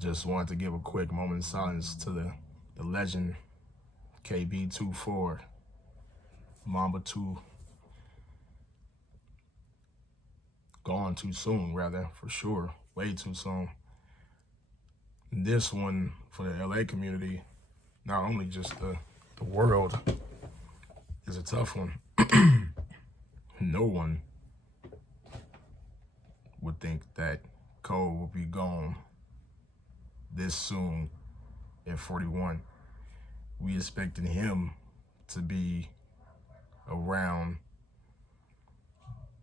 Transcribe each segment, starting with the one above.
Just wanted to give a quick moment of silence to the legend KB24, Mamba 2, gone too soon, rather, for sure, way too soon. This one for the LA community, not only just the world, is a tough one. No one would think that Cole will be gone this soon at 41. We expected him to be around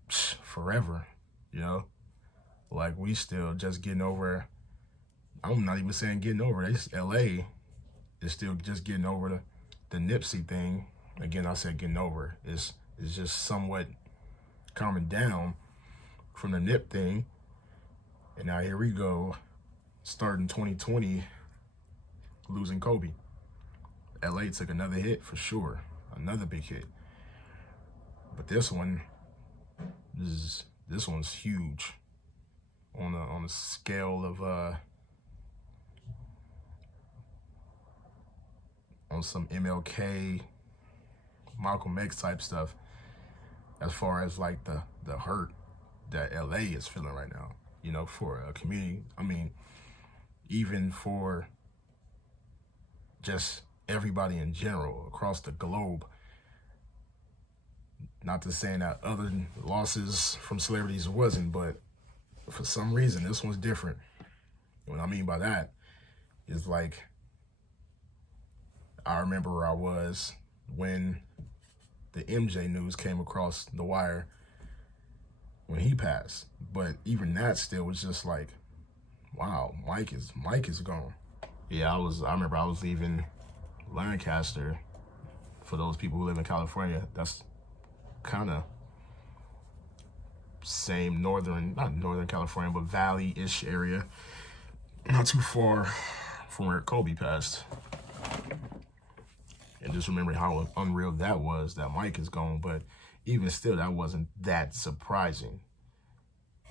forever, you know? Like, we still just getting over, I'm not even saying getting over it, it's LA is still just getting over the Nipsey thing. Again, I said getting over. It's just somewhat calming down from the Nip thing. And now here we go, starting 2020, losing Kobe. LA took another hit for sure, another big hit. But this one's huge on a scale of on some MLK, Malcolm X type stuff, as far as like the hurt that LA is feeling right now, you know, for a community. I mean, even for just everybody in general across the globe. Not to say that other losses from celebrities wasn't, but for some reason, this one's different. What I mean by that is, like, I remember where I was when the MJ news came across the wire when he passed. But even that still was just like, wow, Mike is gone. Yeah, I remember I was leaving Lancaster. For those people who live in California, that's kind of same not Northern California, but Valley-ish area. Not too far from where Kobe passed. And just remember how unreal that was, that Mike is gone. But even still, that wasn't that surprising,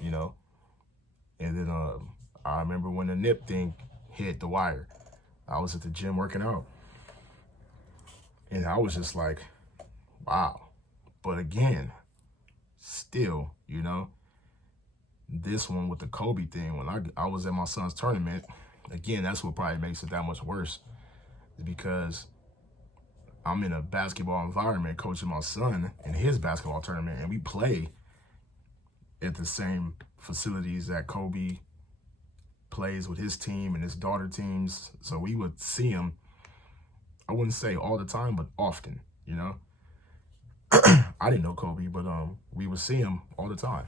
you know? And then I remember when the Nip thing hit the wire, I was at the gym working out. And I was just like, wow. But again, still, you know, this one with the Kobe thing, when I was at my son's tournament, again, that's what probably makes it that much worse, because I'm in a basketball environment coaching my son in his basketball tournament, and we play at the same facilities that Kobe plays with his team and his daughter teams. So we would see him, I wouldn't say all the time, but often, you know? I didn't know Kobe, but we would see him all the time.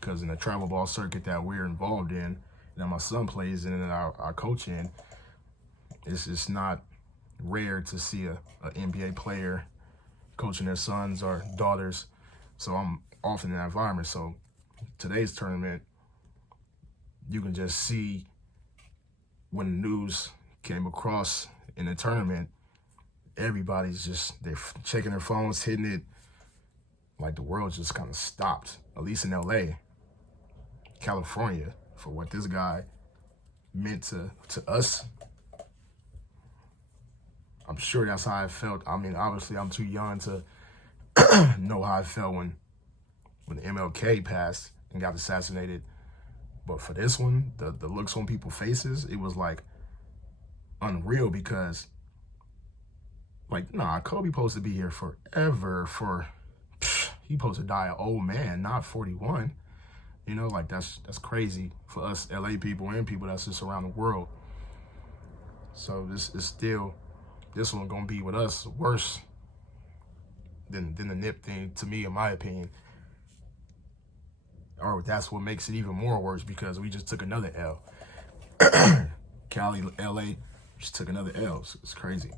Because in the travel ball circuit that we're involved in, that my son plays in and I coach in, it's not rare to see a NBA player coaching their sons or daughters. So I'm often in that environment. So today's tournament, you can just see when the news came across in the tournament, everybody's just, they're checking their phones, hitting it, like the world just kind of stopped, at least in LA. California, for what this guy meant to us. I'm sure that's how I felt. I mean, obviously I'm too young to know how I felt when MLK passed and got assassinated. But for this one, the looks on people's faces, it was like unreal, because like, nah, Kobe supposed to be here forever. He supposed to die an old man, not 41. You know, like that's crazy for us LA people and people that's just around the world. So this one gonna be with us worse than the Nip thing, to me, in my opinion. Or that's what makes it even more worse, because we just took another L. Cali, LA just took another L. It's crazy.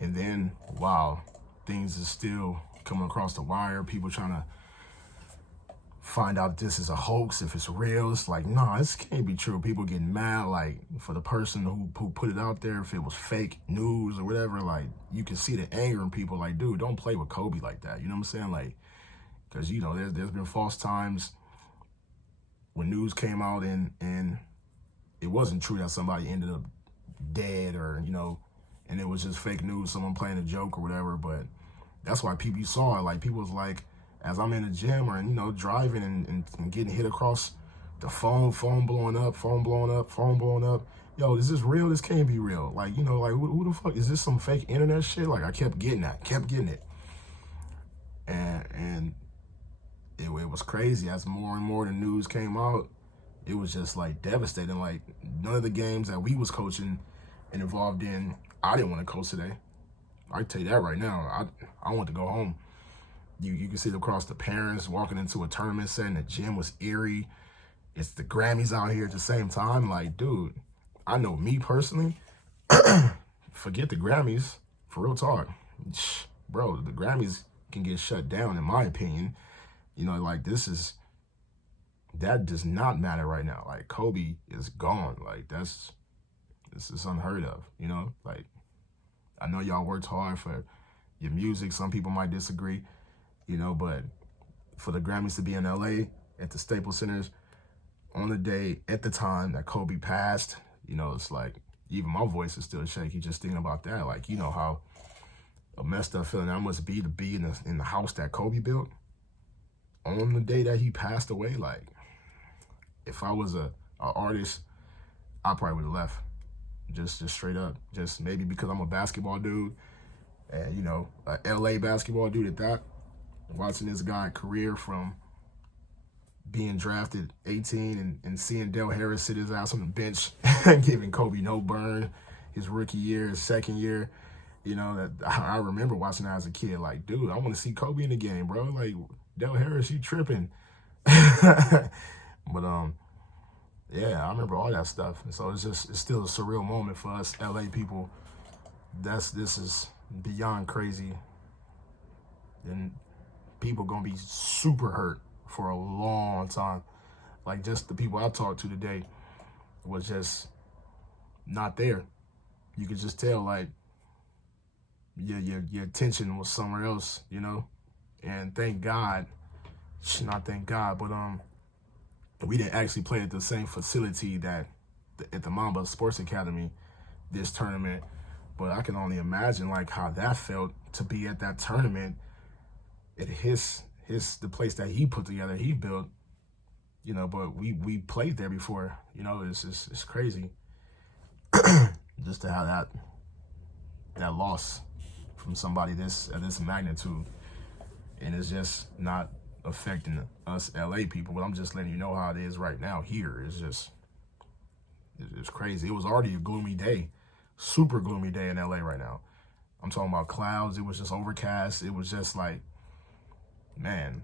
And then, wow, things are still coming across the wire. People trying to find out if this is a hoax, if it's real. It's like, nah, this can't be true. People getting mad, like, for the person who put it out there, if it was fake news or whatever. Like, you can see the anger in people. Like, dude, don't play with Kobe like that. You know what I'm saying? Like, because, you know, there's been false times when news came out and it wasn't true that somebody ended up dead or, and it was just fake news, someone playing a joke or whatever. But that's why people saw it. Like, people was like, as I'm in the gym or, driving and getting hit across the phone blowing up, phone blowing up. Yo, is this real? This can't be real. Like, like, who the fuck? Is this some fake internet shit? Like, I kept getting it. And it was crazy. As more and more the news came out, it was just, like, devastating. Like, none of the games that we was coaching and involved in, I didn't want to coach today. I can tell you that right now. I want to go home. You can see across the parents walking into a tournament setting. The gym was eerie. It's the Grammys out here at the same time. Like, dude, I know me personally, forget the Grammys, for real talk. Bro, the Grammys can get shut down, in my opinion. Like, that does not matter right now. Like, Kobe is gone. Like, this is unheard of, Like, I know y'all worked hard for your music. Some people might disagree, but for the Grammys to be in LA at the Staples Centers on the day, at the time that Kobe passed, it's like, even my voice is still shaky just thinking about that. Like, how a messed up feeling that must be to be in the house that Kobe built on the day that he passed away. Like, if I was a artist, I probably would have left. Just straight up. Just maybe because I'm a basketball dude and, a LA basketball dude at that. Watching this guy career from being drafted 18 and seeing Del Harris sit his ass on the bench, giving Kobe no burn his rookie year, his second year. That I remember watching that as a kid. Like, dude, I want to see Kobe in the game, bro. Like, Del Harris, you tripping. But, yeah, I remember all that stuff. And so it's still a surreal moment for us LA people. This is beyond crazy. And people gonna be super hurt for a long time. Like, just the people I talked to today was just not there. You could just tell, like, your attention was somewhere else, And thank God, not thank God, but we didn't actually play at the same facility that at the Mamba Sports Academy this tournament. But I can only imagine, like, how that felt to be at that tournament at the place that he put together, he built, but we played there before, it's crazy just to have that loss from somebody this magnitude. And it's just not affecting us LA people, but I'm just letting you know how it is right now here. It's crazy. It was already a gloomy day, super gloomy day in LA right now. I'm talking about clouds. It was just overcast. It was just like, man,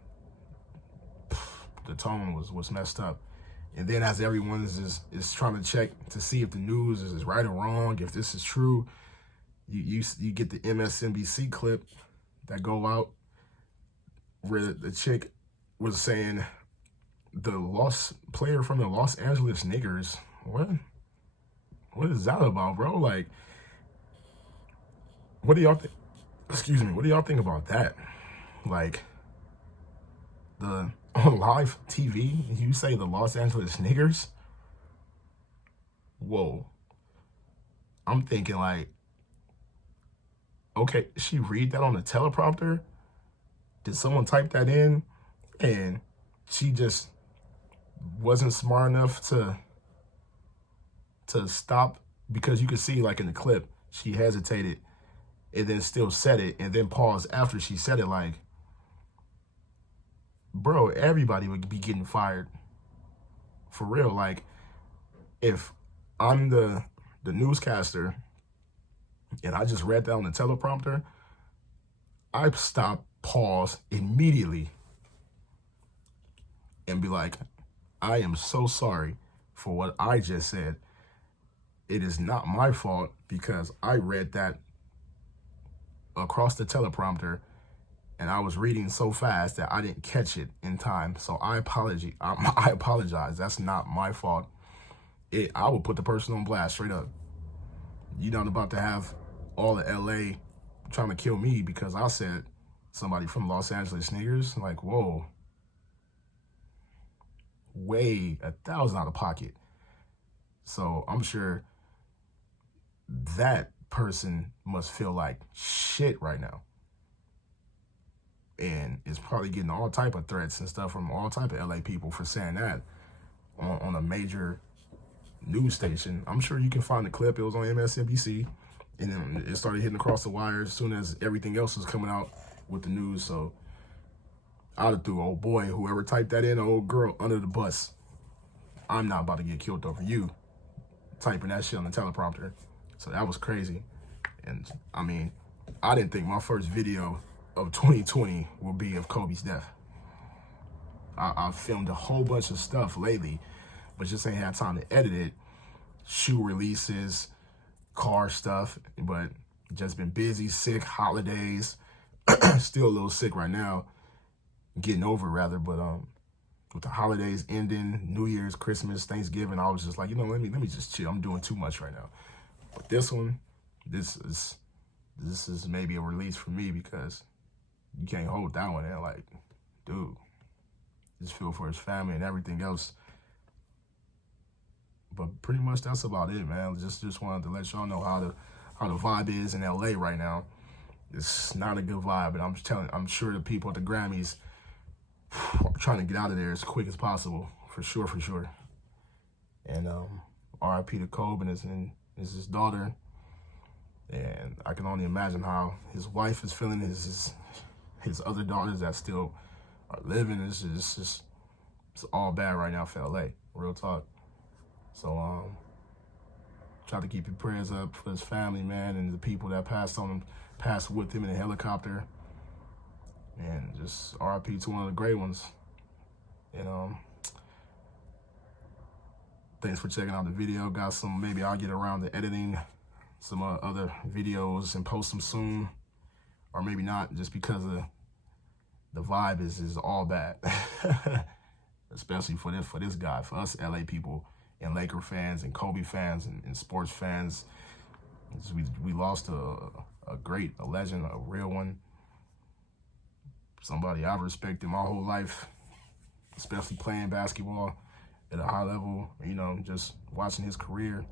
the tone was messed up. And then as everyone is trying to check to see if the news is right or wrong, if this is true, you get the MSNBC clip that go out where the chick was saying the lost player from the Los Angeles Niggers. What is that about, bro? Like, what do y'all think? Excuse me. What do y'all think about that? Like, on live TV, you say the Los Angeles Niggers? Whoa. I'm thinking, like, okay, she read that on the teleprompter? Did someone type that in and she just wasn't smart enough to stop? Because you could see, like, in the clip, she hesitated and then still said it and then paused after she said it. Like, bro, everybody would be getting fired. For real. Like, if I'm the newscaster and I just read that on the teleprompter, I stop, pause immediately and be like, I am so sorry for what I just said. It is not my fault because I read that across the teleprompter and I was reading so fast that I didn't catch it in time. So I apologize. That's not my fault. I would put the person on blast straight up. You're not about to have all of LA trying to kill me because I said somebody from Los Angeles Niggers. Like, whoa. way 1,000 out of pocket. So I'm sure that person must feel like shit right now. And is probably getting all type of threats and stuff from all type of LA people for saying that on a major news station. I'm sure you can find the clip. It was on MSNBC, and then it started hitting across the wire as soon as everything else was coming out with the news. So I'd have threw old boy, whoever typed that in, old girl, under the bus. I'm not about to get killed over you typing that shit on the teleprompter. So that was crazy. And I mean, I didn't think my first video of 2020 will be of Kobe's death. I filmed a whole bunch of stuff lately, but just ain't had time to edit it. Shoe releases, car stuff, but just been busy, sick, holidays. Still a little sick right now, getting over it rather, but with the holidays ending, New Year's, Christmas, Thanksgiving, I was just like, you know, let me just chill. I'm doing too much right now. But this one, this is maybe a release for me, because you can't hold that one in. Like, dude, just feel for his family and everything else. But pretty much that's about it, man. Just wanted to let y'all know how the vibe is in LA right now. It's not a good vibe, and I'm sure the people at the Grammys are trying to get out of there as quick as possible, for sure. And R.I.P. to Kobe and his daughter. And I can only imagine how his wife is feeling, his other daughters that still are living. It's all bad right now for LA, real talk. So try to keep your prayers up for his family, man, and the people that passed with him in a helicopter. And just RIP to one of the great ones. And thanks for checking out the video. Got some, maybe I'll get around to editing some other videos and post them soon, or maybe not, just because of the vibe is all bad. Especially for this guy, for us LA people and Laker fans and Kobe fans and sports fans. We lost a legend, a real one. Somebody I've respected my whole life, especially playing basketball at a high level, you know, just watching his career.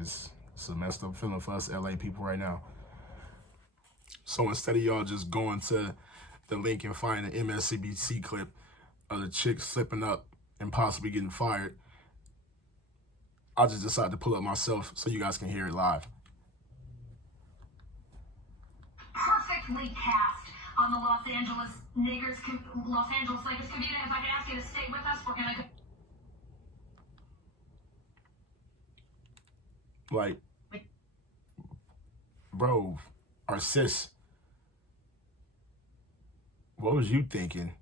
It's a messed up feeling for us LA people right now. So instead of y'all just going to the link and finding an MSNBC clip of the chick slipping up and possibly getting fired, I just decided to pull up myself so you guys can hear it live. Perfectly cast on the Los Angeles Lakers community. If I can ask you to stay with us, we're gonna go. Like, bro, or sis, what was you thinking?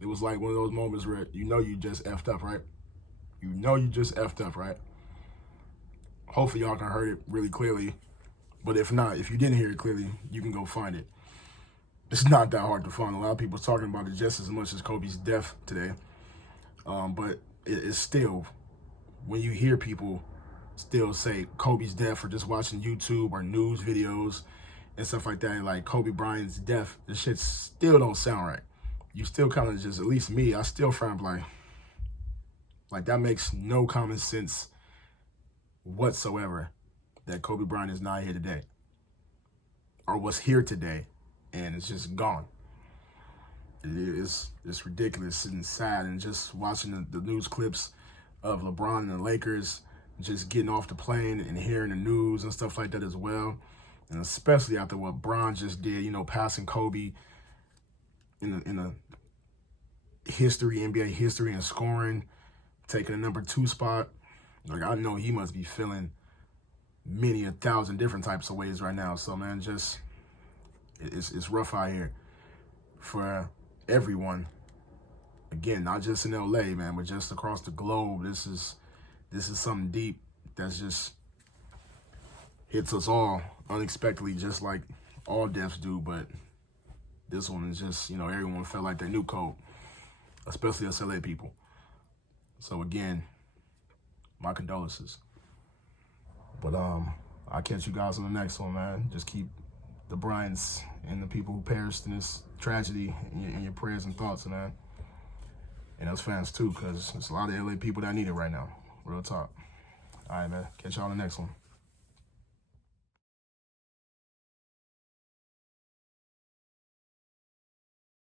It was like one of those moments where you know you just effed up, right? You know you just effed up, right? Hopefully y'all can hear it really clearly. But if not, if you didn't hear it clearly, you can go find it. It's not that hard to find. A lot of people are talking about it just as much as Kobe's death today. But it's still, when you hear people still say Kobe's death, or just watching YouTube or news videos and stuff like that, like Kobe Bryant's death, the shit still don't sound right. You still kind of just, at least me, I still frown like that makes no common sense whatsoever, that Kobe Bryant is not here today, or was here today, and it's just gone. It's ridiculous and sad. And just watching the news clips of LeBron and the Lakers just getting off the plane and hearing the news and stuff like that as well, and especially after what Bron just did, you know, passing Kobe in a history, NBA history, and scoring, taking the #2 spot. Like, I know he must be feeling many 1,000 different types of ways right now. So, man, just it's rough out here for everyone. Again, not just in LA, man, but just across the globe. This is something deep that's just hits us all unexpectedly, just like all deaths do. But this one is just, you know, everyone felt like they knew Kobe, especially us LA people. So again, my condolences. But I'll catch you guys on the next one, man. Just keep the Bryants and the people who perished in this tragedy in your prayers and thoughts, man. and us fans too, because there's a lot of LA people that need it right now. Real talk. All right, man. Catch y'all on the next one.